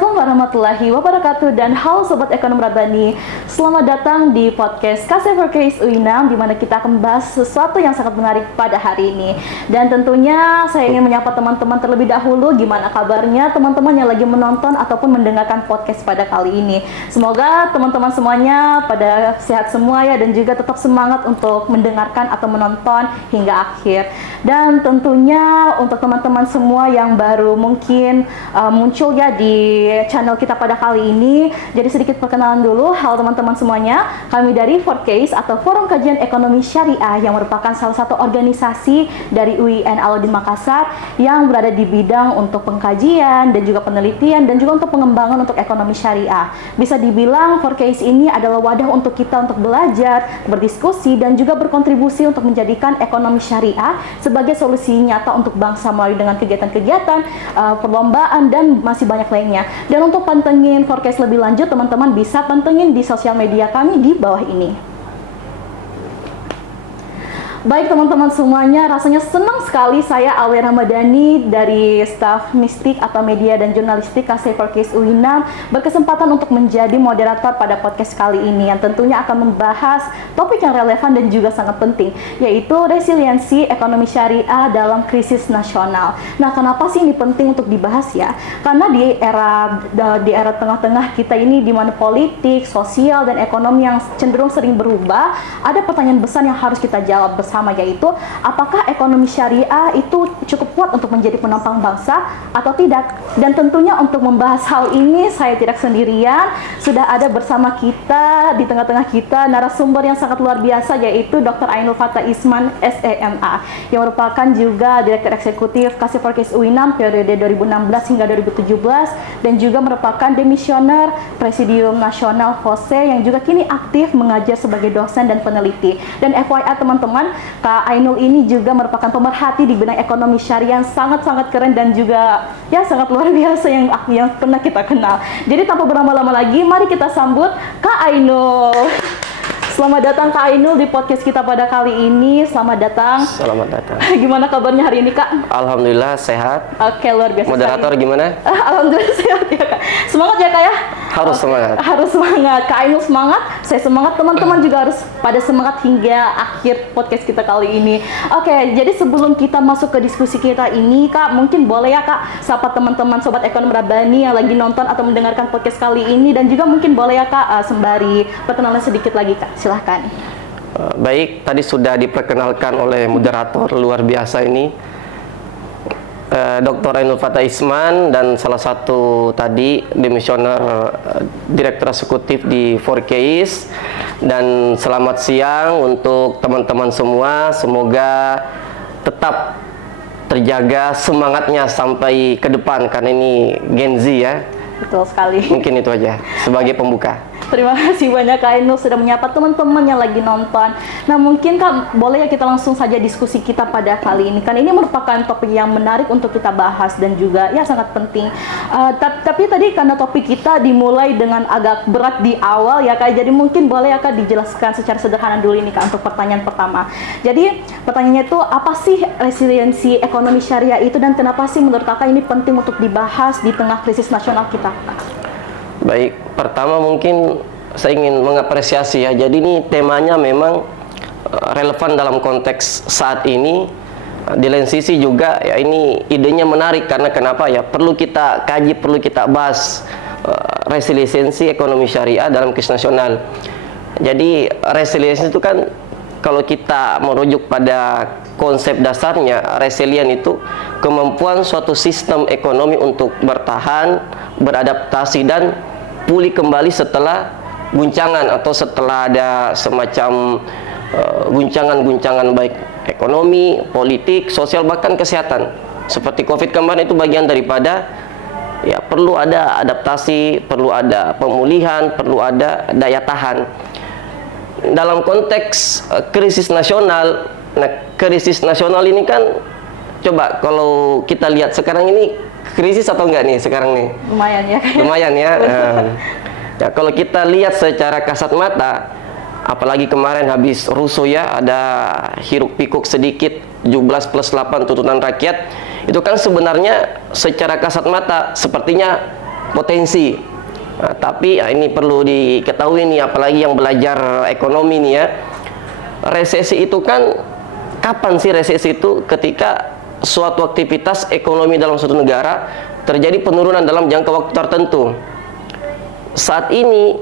Assalamualaikum warahmatullahi wabarakatuh dan halo Sobat Ekonom Rabbani. Selamat datang di podcast KC for Case UI6 di mana kita akan membahas sesuatu yang sangat menarik pada hari ini. Dan tentunya saya ingin menyapa teman-teman terlebih dahulu, gimana kabarnya teman-teman yang lagi menonton ataupun mendengarkan podcast pada kali ini. Semoga teman-teman semuanya pada sehat semua ya, dan juga tetap semangat untuk mendengarkan atau menonton hingga akhir. Dan tentunya untuk teman-teman semua yang baru mungkin muncul ya di channel kita pada kali ini, jadi sedikit perkenalan dulu. Halo teman-teman semuanya, kami dari Forecase atau Forum Kajian Ekonomi Syariah yang merupakan salah satu organisasi dari UIN Alauddin Makassar yang berada di bidang untuk pengkajian dan juga penelitian dan juga untuk pengembangan untuk ekonomi syariah. Bisa dibilang Forecase ini adalah wadah untuk kita untuk belajar, berdiskusi dan juga berkontribusi untuk menjadikan ekonomi syariah sebagai solusi nyata untuk bangsa melalui dengan kegiatan-kegiatan, perlombaan dan masih banyak lainnya. Dan untuk pantengin Forecast lebih lanjut, teman-teman bisa pantengin di sosial media kami di bawah ini. Baik teman-teman semuanya, rasanya senang sekali saya Awe Ramadhani dari staf Mistik atau Media dan Jurnalistik KC Forecast UI6 berkesempatan untuk menjadi moderator pada podcast kali ini yang tentunya akan membahas topik yang relevan dan juga sangat penting, yaitu resiliensi ekonomi syariah dalam krisis nasional. Nah, kenapa sih ini penting untuk dibahas ya? Karena di era tengah-tengah kita ini di mana politik, sosial dan ekonomi yang cenderung sering berubah, ada pertanyaan besar yang harus kita jawab bersama, yaitu apakah ekonomi syariah itu cukup kuat untuk menjadi penopang bangsa atau tidak. Dan tentunya untuk membahas hal ini saya tidak sendirian, sudah ada bersama kita di tengah-tengah kita narasumber yang sangat luar biasa, yaitu Dr. Ainul Fatah Isman SEMA yang merupakan juga Direktur Eksekutif KC Forecast UI6 periode 2016 hingga 2017 dan juga merupakan Demisioner Presidium Nasional FOSE yang juga kini aktif mengajar sebagai dosen dan peneliti. Dan FYI teman-teman, Kak Ainul ini juga merupakan pemerhati di bidang ekonomi syariah yang sangat-sangat keren dan juga ya sangat luar biasa yang pernah kita kenal. Jadi tanpa berlama-lama lagi, mari kita sambut Kak Ainul. Selamat datang Kak Ainul di podcast kita pada kali ini. Selamat datang. Selamat datang. Gimana kabarnya hari ini Kak? Alhamdulillah sehat. Oke, luar biasa. Moderator gimana? Alhamdulillah sehat ya Kak. Semangat ya Kak ya? Harus semangat. Harus semangat. Kak Ainul semangat, saya semangat, teman-teman juga harus pada semangat hingga akhir podcast kita kali ini. Oke, jadi sebelum kita masuk ke diskusi kita ini Kak, mungkin boleh ya Kak sapa teman-teman Sobat Ekonom Rabbani yang lagi nonton atau mendengarkan podcast kali ini, dan juga mungkin boleh ya Kak sembari perkenalan sedikit lagi Kak, silahkan. Baik, tadi sudah diperkenalkan oleh moderator luar biasa ini, Dr. Ainul Fatah Isman, dan salah satu tadi Demisioner Direktur Eksekutif di Forecase. Dan selamat siang untuk teman-teman semua, semoga tetap terjaga semangatnya sampai ke depan karena ini Gen Z ya. Betul sekali. Mungkin itu aja sebagai pembuka. Terima kasih banyak Kak Ainul sudah menyapa teman-teman yang lagi nonton. Nah, mungkin Kak, boleh ya kita langsung saja diskusi kita pada kali ini. Kan ini merupakan topik yang menarik untuk kita bahas dan juga ya sangat penting. Tapi tadi karena topik kita dimulai dengan agak berat di awal ya Kak, jadi mungkin boleh ya Kak dijelaskan secara sederhana dulu ini Kak untuk pertanyaan pertama. Jadi pertanyaannya itu, apa sih resiliensi ekonomi syariah itu dan kenapa sih menurut Kakak ini penting untuk dibahas di tengah krisis nasional kita? Baik, pertama mungkin saya ingin mengapresiasi ya. Jadi ini temanya memang relevan dalam konteks saat ini. Di lain sisi juga ya ini idenya menarik karena kenapa ya? Perlu kita kaji, perlu kita bahas resiliensi ekonomi syariah dalam krisis nasional. Jadi resiliensi itu kan kalau kita merujuk pada konsep dasarnya, resilient itu kemampuan suatu sistem ekonomi untuk bertahan, beradaptasi dan pulih kembali setelah guncangan atau setelah ada semacam guncangan-guncangan baik ekonomi, politik, sosial, bahkan kesehatan. Seperti COVID kemarin itu bagian daripada ya perlu ada adaptasi, perlu ada pemulihan, perlu ada daya tahan. Dalam konteks krisis nasional, nah krisis nasional ini kan coba kalau kita lihat sekarang ini krisis atau enggak nih sekarang nih? Lumayan ya. Lumayan ya. Ya, kalau kita lihat secara kasat mata, apalagi kemarin habis rusuh ya, ada hiruk pikuk sedikit 17+8 tuntutan rakyat, itu kan sebenarnya secara kasat mata sepertinya potensi. Nah, tapi ini perlu diketahui nih, apalagi yang belajar ekonomi nih ya. Resesi itu kan, kapan sih resesi itu? Ketika suatu aktivitas ekonomi dalam suatu negara terjadi penurunan dalam jangka waktu tertentu. Saat ini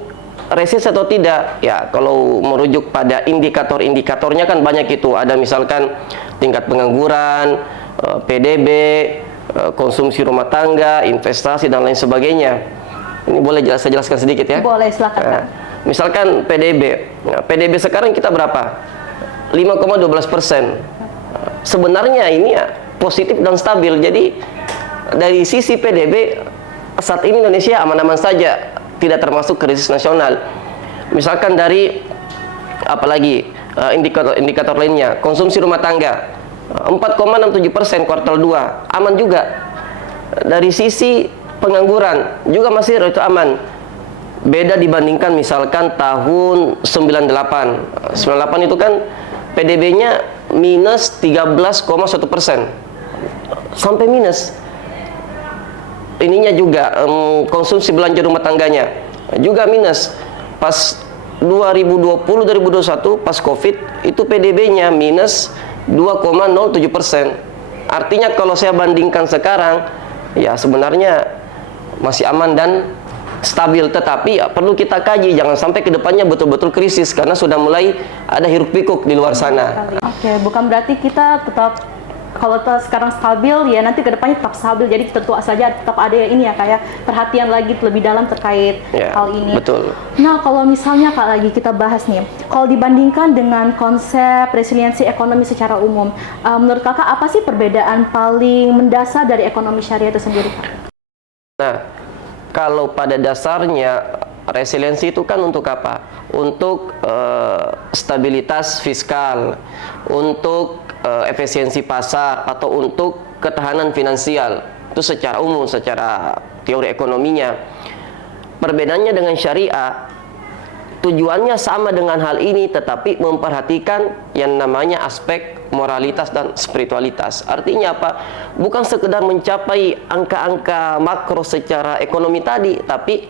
resesi atau tidak? Ya, kalau merujuk pada indikator-indikatornya kan banyak itu. Ada misalkan tingkat pengangguran, PDB, konsumsi rumah tangga, investasi dan lain sebagainya. Ini boleh saya jelaskan sedikit ya? Boleh, silakan. Nah, misalkan PDB. Nah, PDB sekarang kita berapa? 5,12%. Sebenarnya ini ya positif dan stabil. Jadi dari sisi PDB saat ini Indonesia aman-aman saja, tidak termasuk krisis nasional. Misalkan dari apalagi indikator lainnya, konsumsi rumah tangga 4,67% kuartal 2, aman juga. Dari sisi pengangguran juga masih itu aman. Beda dibandingkan misalkan tahun 98. 98 itu kan PDB-nya minus 13,1%. Sampai minus. Ininya juga konsumsi belanja rumah tangganya juga minus. Pas 2020-2021 pas Covid itu PDB-nya minus 2,07%. Artinya kalau saya bandingkan sekarang, ya sebenarnya masih aman dan stabil, tetapi ya perlu kita kaji, jangan sampai kedepannya betul-betul krisis karena sudah mulai ada hiruk pikuk di luar sana. Oke, bukan berarti kita tetap, kalau sekarang stabil ya nanti kedepannya tetap stabil, jadi tentu saja tetap ada ini ya kayak perhatian lagi lebih dalam terkait Ya, hal ini. betul. Nah, kalau misalnya Kak lagi kita bahas nih, kalau dibandingkan dengan konsep resiliensi ekonomi secara umum, menurut Kakak apa sih perbedaan paling mendasar dari ekonomi syariah itu sendiri, Kak? Nah, kalau pada dasarnya resiliensi itu kan untuk apa? Untuk stabilitas fiskal, untuk efisiensi pasar, atau untuk ketahanan finansial. Itu secara umum, secara teori ekonominya. Perbedaannya dengan syariah, tujuannya sama dengan hal ini, tetapi memperhatikan yang namanya aspek moralitas dan spiritualitas. Artinya apa? Bukan sekedar mencapai angka-angka makro secara ekonomi tadi, tapi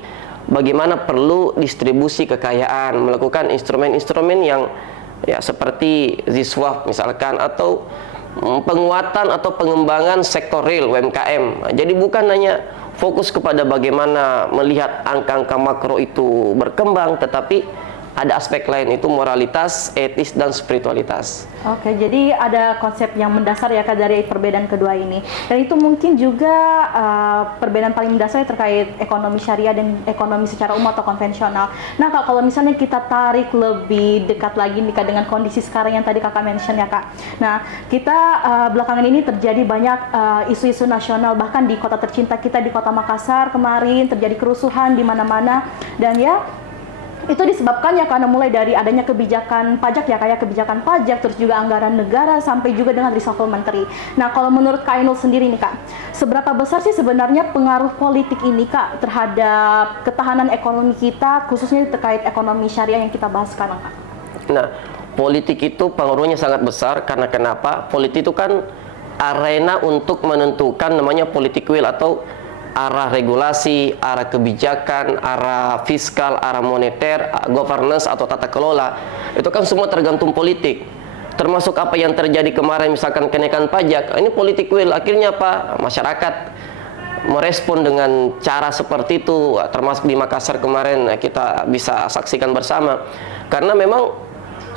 bagaimana perlu distribusi kekayaan, melakukan instrumen-instrumen yang ya seperti ZISWAP misalkan, atau penguatan atau pengembangan sektor real UMKM. Jadi bukan hanya fokus kepada bagaimana melihat angka-angka makro itu berkembang, tetapi ada aspek lain, itu moralitas, etis, dan spiritualitas. Oke, jadi ada konsep yang mendasar ya Kak dari perbedaan kedua ini. Dan itu mungkin juga perbedaan paling mendasar terkait ekonomi syariah dan ekonomi secara umum atau konvensional. Nah Kak, kalau misalnya kita tarik lebih dekat lagi nih Kak dengan kondisi sekarang yang tadi Kakak mention ya Kak. Nah, kita belakangan ini terjadi banyak isu-isu nasional, bahkan di kota tercinta kita, di kota Makassar kemarin terjadi kerusuhan di mana-mana. Dan ya, itu disebabkan ya karena mulai dari adanya kebijakan pajak ya, kayak kebijakan pajak, terus juga anggaran negara, sampai juga dengan reshuffle menteri. Nah, kalau menurut Kak Ainul sendiri nih Kak, seberapa besar sih sebenarnya pengaruh politik ini Kak terhadap ketahanan ekonomi kita, khususnya terkait ekonomi syariah yang kita bahas sekarang Kak? Nah, politik itu pengaruhnya sangat besar karena kenapa? Politik itu kan arena untuk menentukan namanya politik will, atau arah regulasi, arah kebijakan, arah fiskal, arah moneter, governance atau tata kelola. Itu kan semua tergantung politik. Termasuk apa yang terjadi kemarin, misalkan kenaikan pajak. Ini politik will. Akhirnya apa? Masyarakat merespon dengan cara seperti itu. Termasuk di Makassar kemarin kita bisa saksikan bersama. Karena memang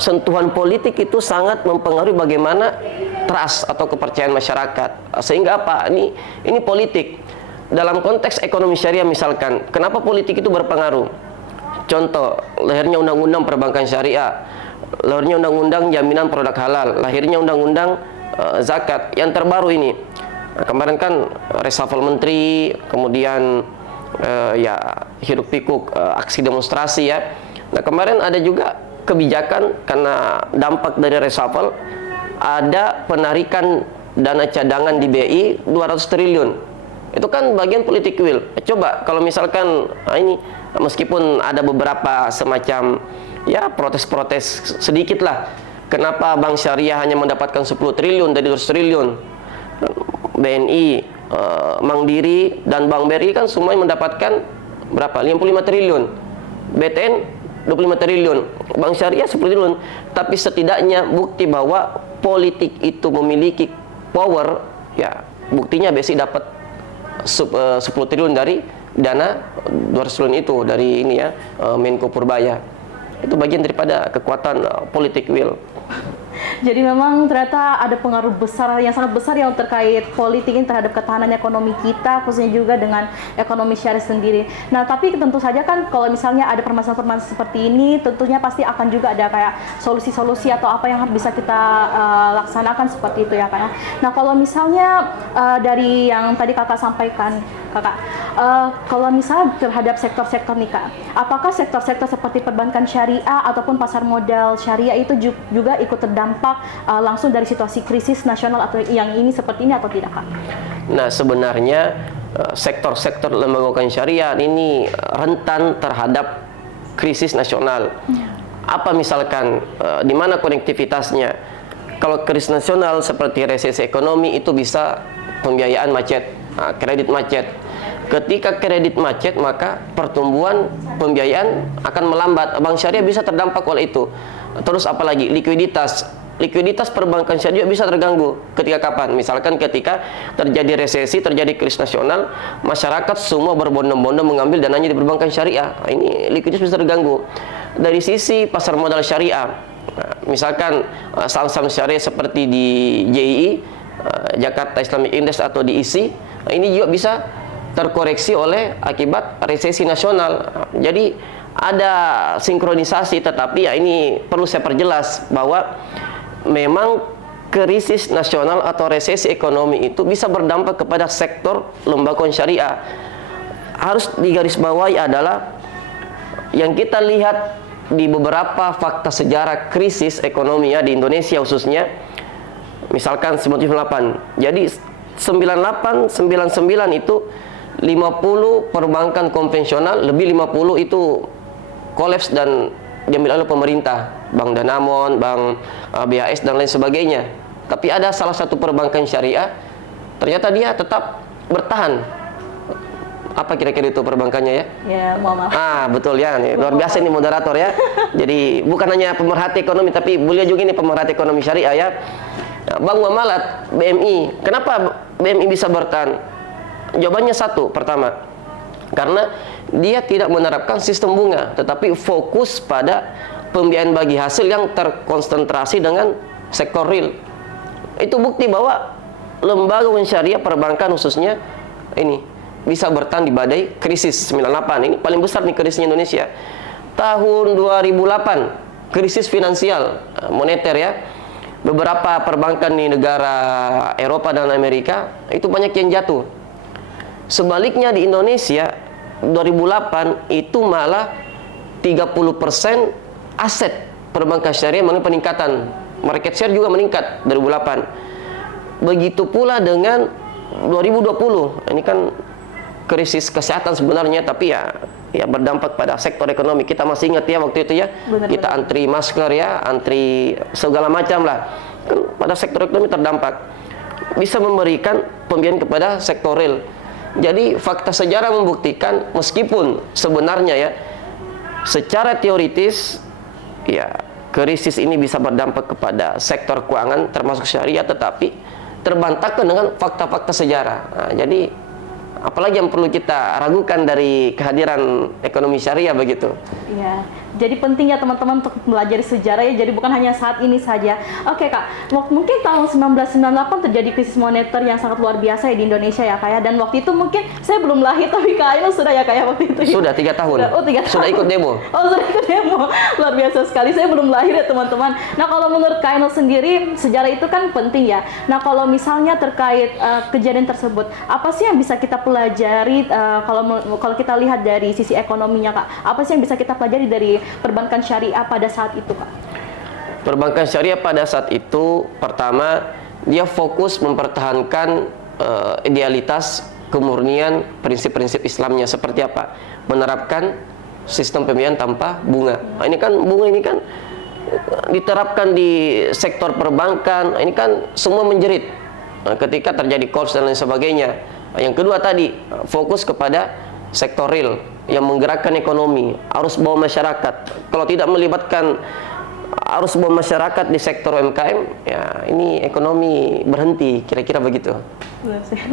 sentuhan politik itu sangat mempengaruhi bagaimana trust atau kepercayaan masyarakat. Sehingga apa? Ini politik. Dalam konteks ekonomi syariah misalkan, kenapa politik itu berpengaruh? Contoh, lahirnya undang-undang perbankan syariah, lahirnya undang-undang jaminan produk halal, lahirnya undang-undang zakat yang terbaru ini. Nah, kemarin kan reshuffle menteri, kemudian ya hiruk pikuk aksi demonstrasi ya. Nah, kemarin ada juga kebijakan karena dampak dari reshuffle, ada penarikan dana cadangan di BI 200 triliun. Itu kan bagian politik will. Coba kalau misalkan ini meskipun ada beberapa semacam ya protes-protes sedikit lah, kenapa Bank Syariah hanya mendapatkan 10 triliun dari 200 triliun, BNI Mandiri dan Bank BRI kan semuanya mendapatkan berapa? 55 triliun. BTN 25 triliun. Bank Syariah 10 triliun. Tapi setidaknya bukti bahwa politik itu memiliki power, ya buktinya BSI dapat 10 triliun dari dana 200 triliun itu dari ini ya, Menko Purbaya. Itu bagian daripada kekuatan politik will. Jadi memang ternyata ada pengaruh besar yang sangat besar yang terkait politik ini terhadap ketahanan ekonomi kita, khususnya juga dengan ekonomi syariah sendiri. Nah, tapi tentu saja kan kalau misalnya ada permasalahan-permasalahan seperti ini, tentunya pasti akan juga ada kayak solusi-solusi atau apa yang bisa kita laksanakan seperti itu ya Kak. Nah, kalau misalnya dari yang tadi Kakak sampaikan, Kakak, kalau misalnya terhadap sektor-sektor nih Kak, apakah sektor-sektor seperti perbankan syariah ataupun pasar modal syariah itu juga ikut terdampak langsung dari situasi krisis nasional atau yang ini seperti ini atau tidak Kak? Nah, sebenarnya sektor-sektor lembaga keuangan syariah ini rentan terhadap krisis nasional. Apa misalkan di mana konektivitasnya? Kalau krisis nasional seperti resesi ekonomi itu bisa pembiayaan macet, kredit macet. Ketika kredit macet, maka pertumbuhan pembiayaan akan melambat. Bank syariah bisa terdampak oleh itu. Terus apalagi likuiditas perbankan syariah bisa terganggu ketika kapan? Misalkan ketika terjadi resesi, terjadi krisis nasional, masyarakat semua berbondong-bondong mengambil dananya di perbankan syariah. Nah, ini likuiditas bisa terganggu. Dari sisi pasar modal syariah, misalkan saham-saham syariah seperti di JII, Jakarta Islamic Index atau di ISI, ini juga bisa terkoreksi oleh akibat resesi nasional. Jadi ada sinkronisasi, tetapi ya ini perlu saya perjelas bahwa memang krisis nasional atau resesi ekonomi itu bisa berdampak kepada sektor lembaga keuangan syariah. Harus digarisbawahi adalah yang kita lihat di beberapa fakta sejarah krisis ekonomi ya di Indonesia khususnya, misalkan 98. Jadi 98, 99 itu 50 perbankan konvensional, lebih 50 itu kolaps dan diambil oleh pemerintah, Bank Danamon, Bank BAS dan lain sebagainya. Tapi ada salah satu perbankan syariah, ternyata dia tetap bertahan. Apa kira-kira itu perbankannya ya? Ya, mohon maaf. Betul ya, nih, luar biasa ini moderator ya. Jadi bukan hanya pemerhati ekonomi, tapi beliau juga ini pemerhati ekonomi syariah ya. Bank Muamalat, BMI. Kenapa BMI bisa bertahan? Jawabannya satu, pertama, karena dia tidak menerapkan sistem bunga, tetapi fokus pada pembiayaan bagi hasil yang terkonsentrasi dengan sektor real. Itu bukti bahwa lembaga keuangan syariah perbankan khususnya ini bisa bertahan di badai krisis 98. Ini paling besar nih krisisnya Indonesia. Tahun 2008, krisis finansial moneter ya. Beberapa perbankan di negara Eropa dan Amerika itu banyak yang jatuh. Sebaliknya di Indonesia 2008 itu malah 30% aset perbankan syariah mengalami peningkatan. Market share juga meningkat 2008. Begitu pula dengan 2020. Ini kan krisis kesehatan sebenarnya, tapi ya berdampak pada sektor ekonomi. Kita masih ingat ya waktu itu ya, kita antri masker ya, antri segala macam lah. Kan pada sektor ekonomi terdampak. Bisa memberikan pembiayaan kepada sektor real. Jadi fakta sejarah membuktikan meskipun sebenarnya ya secara teoritis ya krisis ini bisa berdampak kepada sektor keuangan termasuk syariah, tetapi terbantahkan dengan fakta-fakta sejarah. Nah, jadi apalagi yang perlu kita ragukan dari kehadiran ekonomi syariah begitu. Iya, jadi penting ya teman-teman untuk belajar sejarah ya, jadi bukan hanya saat ini saja. Oke Kak, mungkin tahun 1998 terjadi krisis moneter yang sangat luar biasa ya di Indonesia ya Kak ya, dan waktu itu mungkin saya belum lahir tapi Kak Ainul sudah ya Kak ya waktu itu ya? Sudah 3 tahun. Oh 3 tahun. Sudah ikut demo. Oh sudah ikut demo, luar biasa sekali, saya belum lahir ya teman-teman. Nah kalau menurut Kak Ainul sendiri, sejarah itu kan penting ya. Nah kalau misalnya terkait kejadian tersebut, apa sih yang bisa kita pelajari kalau kita lihat dari sisi ekonominya Kak? Apa sih yang bisa kita pelajari dari perbankan syariah pada saat itu Kak? Perbankan syariah pada saat itu pertama dia fokus mempertahankan idealitas, kemurnian, prinsip-prinsip Islamnya seperti apa? Menerapkan sistem pembiayaan tanpa bunga. Nah, ini kan bunga ini kan diterapkan di sektor perbankan. Ini kan semua menjerit. Nah, ketika terjadi kolaps dan lain sebagainya. Yang kedua tadi, fokus kepada sektor real yang menggerakkan ekonomi, arus bawah masyarakat. Kalau tidak melibatkan arus bawah masyarakat di sektor UMKM, ya ini ekonomi berhenti, kira-kira begitu.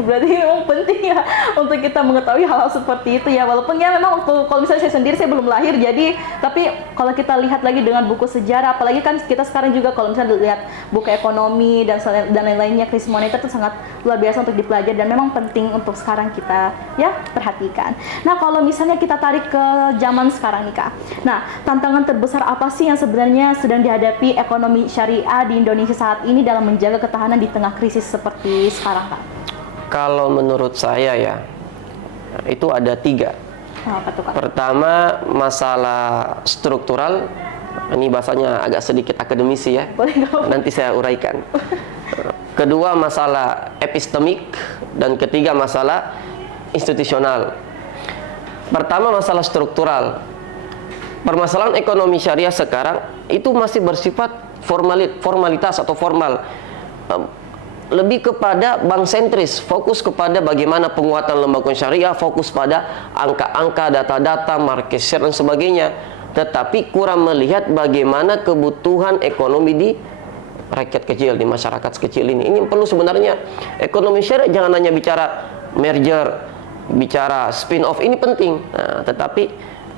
Berarti memang penting ya untuk kita mengetahui hal-hal seperti itu ya, walaupun ya memang waktu kalau misalnya saya sendiri saya belum lahir, jadi tapi kalau kita lihat lagi dengan buku sejarah, apalagi kan kita sekarang juga kalau misalnya lihat buku ekonomi dan lain-lainnya, krisis moneter itu sangat luar biasa untuk dipelajari dan memang penting untuk sekarang kita ya perhatikan. Nah, kalau misalnya kita tarik ke zaman sekarang nih Kak, nah tantangan terbesar apa sih yang sebenarnya sedang dihadapi ekonomi syariah di Indonesia saat ini dalam menjaga ketahanan di tengah krisis seperti sekarang Kak? Kalau menurut saya ya, itu ada 3. Apa tuh Kak? Pertama, masalah struktural. Ini bahasanya agak sedikit akademisi ya. Boleh nggak? Nanti saya uraikan. Kedua, masalah epistemik. Dan ketiga, masalah institusional. Pertama, masalah struktural. Permasalahan ekonomi syariah sekarang itu masih bersifat formalitas atau formal. Lebih kepada bank sentris, fokus kepada bagaimana penguatan lembaga syariah, fokus pada angka-angka, data-data, market share dan sebagainya, tetapi kurang melihat bagaimana kebutuhan ekonomi di rakyat kecil, di masyarakat kecil ini. Ini perlu sebenarnya ekonomi syariah, jangan hanya bicara merger, bicara spin-off, ini penting. Nah, tetapi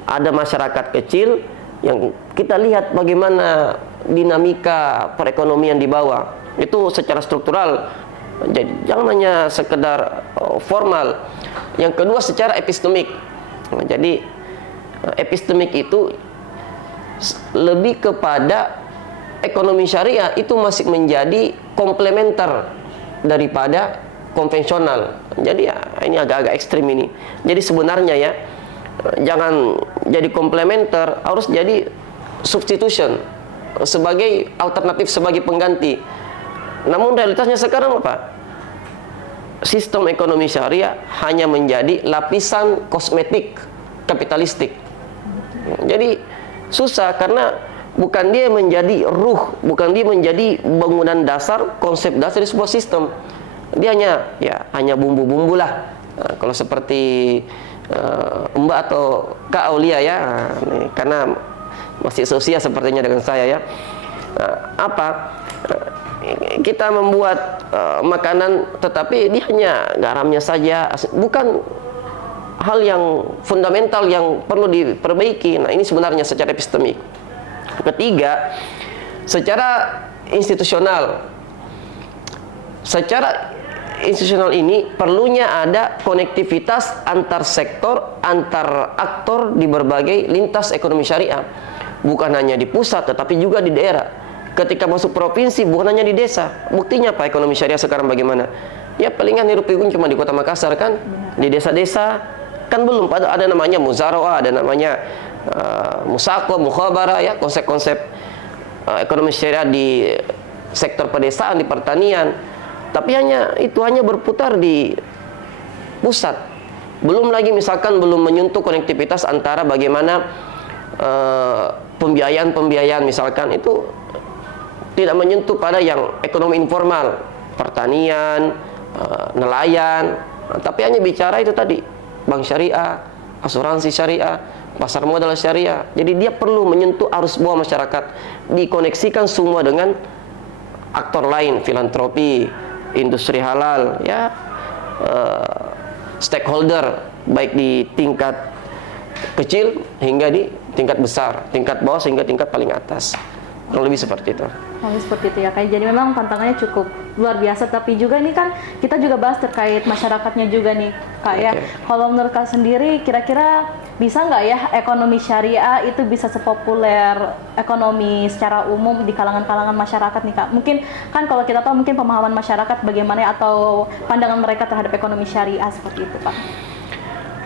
ada masyarakat kecil yang kita lihat bagaimana dinamika perekonomian di bawah. Itu secara struktural, jadi jangan hanya sekedar formal. Yang kedua, secara epistemik. Jadi epistemik itu lebih kepada ekonomi syariah itu masih menjadi komplementer daripada konvensional. Jadi ya ini agak-agak ekstrim ini. Jadi sebenarnya ya jangan jadi komplementer, harus jadi substitution, sebagai alternatif, sebagai pengganti. Namun realitasnya sekarang apa? Sistem ekonomi syariah hanya menjadi lapisan kosmetik kapitalistik. Jadi susah karena bukan dia menjadi ruh, bukan dia menjadi bangunan dasar, konsep dasar di sebuah sistem. Dia hanya bumbu-bumbu lah. Nah, kalau seperti Mbak atau Kak Aulia ya, karena masih seusia sepertinya dengan saya ya. Kita membuat makanan tetapi dia hanya garamnya saja, bukan hal yang fundamental yang perlu diperbaiki. Nah, ini sebenarnya secara epistemik. Ketiga, secara institusional. Secara institusional ini perlunya ada konektivitas antar sektor, antar aktor di berbagai lintas ekonomi syariah. Bukan hanya di pusat tetapi juga di daerah. Ketika masuk provinsi, bukan hanya di desa. Buktinya apa ekonomi syariah sekarang bagaimana? Ya palingan hirup pikun cuma di kota Makassar kan. Di desa-desa kan belum ada namanya muzaroah, ada namanya musako, mukhabara ya, konsep-konsep ekonomi syariah di sektor pedesaan, di pertanian. Tapi hanya berputar di pusat. Belum lagi misalkan belum menyentuh konektivitas antara bagaimana pembiayaan misalkan itu tidak menyentuh pada yang ekonomi informal, pertanian, nelayan, tapi hanya bicara itu tadi, bank syariah, asuransi syariah, pasar modal syariah. Jadi dia perlu menyentuh arus bawah masyarakat, dikoneksikan semua dengan aktor lain, filantropi, industri halal, ya, stakeholder, baik di tingkat kecil hingga di tingkat besar, tingkat bawah hingga tingkat paling atas. Kurang lebih seperti itu. Seperti itu ya Kak. Jadi memang tantangannya cukup luar biasa, tapi juga ini kan kita juga bahas terkait masyarakatnya juga nih Kak ya. Kalau menurut Kak sendiri kira-kira bisa nggak ya ekonomi syariah itu bisa sepopuler ekonomi secara umum di kalangan-kalangan masyarakat nih Kak? Mungkin kan kalau kita tahu mungkin pemahaman masyarakat bagaimana atau pandangan mereka terhadap ekonomi syariah seperti itu Kak.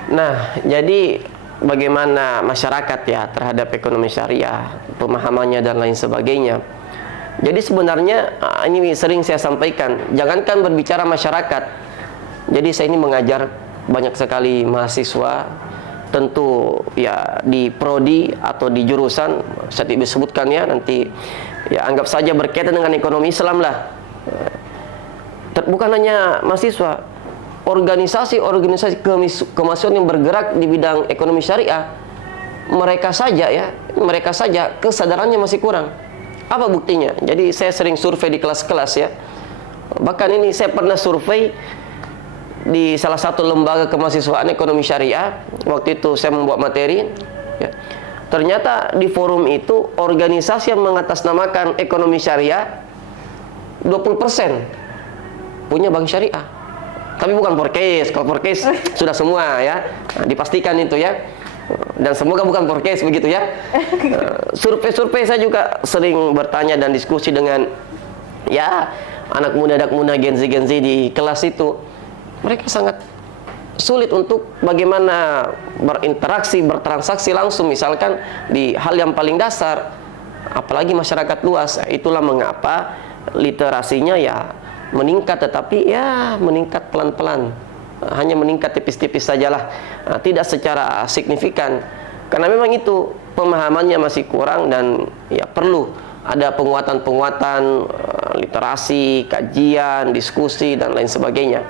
Nah, jadi bagaimana masyarakat ya terhadap ekonomi syariah, pemahamannya dan lain sebagainya. Jadi sebenarnya ini sering saya sampaikan, jangankan berbicara masyarakat. Jadi saya ini mengajar banyak sekali mahasiswa, tentu ya di prodi atau di jurusan saya tidak disebutkan ya, nanti ya anggap saja berkaitan dengan ekonomi Islam lah. Bukan hanya mahasiswa, organisasi-organisasi kemahasiswaan yang bergerak di bidang ekonomi syariah, mereka saja kesadarannya masih kurang. Apa buktinya? Jadi saya sering survei di kelas-kelas ya. Bahkan ini saya pernah survei di salah satu lembaga kemahasiswaan ekonomi syariah. Waktu itu saya membuat materi ya. Ternyata di forum itu organisasi yang mengatasnamakan ekonomi syariah 20% punya bank syariah. Tapi bukan Forecast. Kalau Forecast sudah semua ya. Nah, dipastikan itu ya. Dan semoga bukan Forecast begitu ya. Survei-survei saya juga sering bertanya dan diskusi dengan ya anak muda Gen Z di kelas itu. Mereka sangat sulit untuk bagaimana berinteraksi, bertransaksi langsung misalkan di hal yang paling dasar, apalagi masyarakat luas. Itulah mengapa literasinya ya meningkat, tetapi ya meningkat pelan-pelan, hanya meningkat tipis-tipis sajalah, tidak secara signifikan, karena memang itu pemahamannya masih kurang dan ya perlu ada penguatan-penguatan literasi, kajian, diskusi dan lain sebagainya.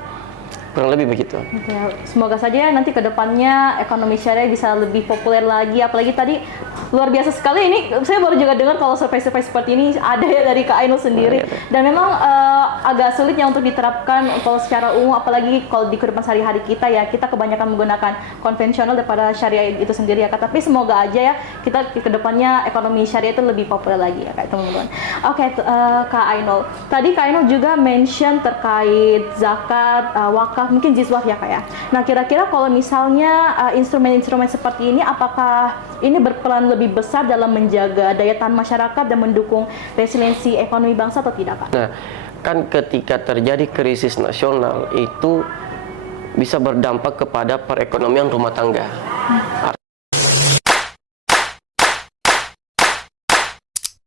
Kurang lebih begitu. Ya, semoga saja nanti ke depannya ekonomi syariah bisa lebih populer lagi. Apalagi tadi luar biasa sekali ini. Saya baru juga dengar kalau survei-survei seperti ini ada ya dari Kak Ainul sendiri. Dan memang agak sulit ya untuk diterapkan kalau secara umum. Apalagi kalau di kehidupan sehari-hari kita ya. Kita kebanyakan menggunakan konvensional daripada syariah itu sendiri ya Kak. Tapi semoga aja ya kita ke depannya ekonomi syariah itu lebih populer lagi ya Kak teman-teman. Oke, Kak Ainul. Tadi Kak Ainul juga mention terkait zakat, wakaf, mungkin jizwaf ya Kak ya. Nah kira-kira kalau misalnya instrumen-instrumen seperti ini, apakah ini berperan lebih besar dalam menjaga daya tahan masyarakat dan mendukung resiliensi ekonomi bangsa atau tidak Kak? Nah, kan ketika terjadi krisis nasional itu bisa berdampak kepada perekonomian rumah tangga.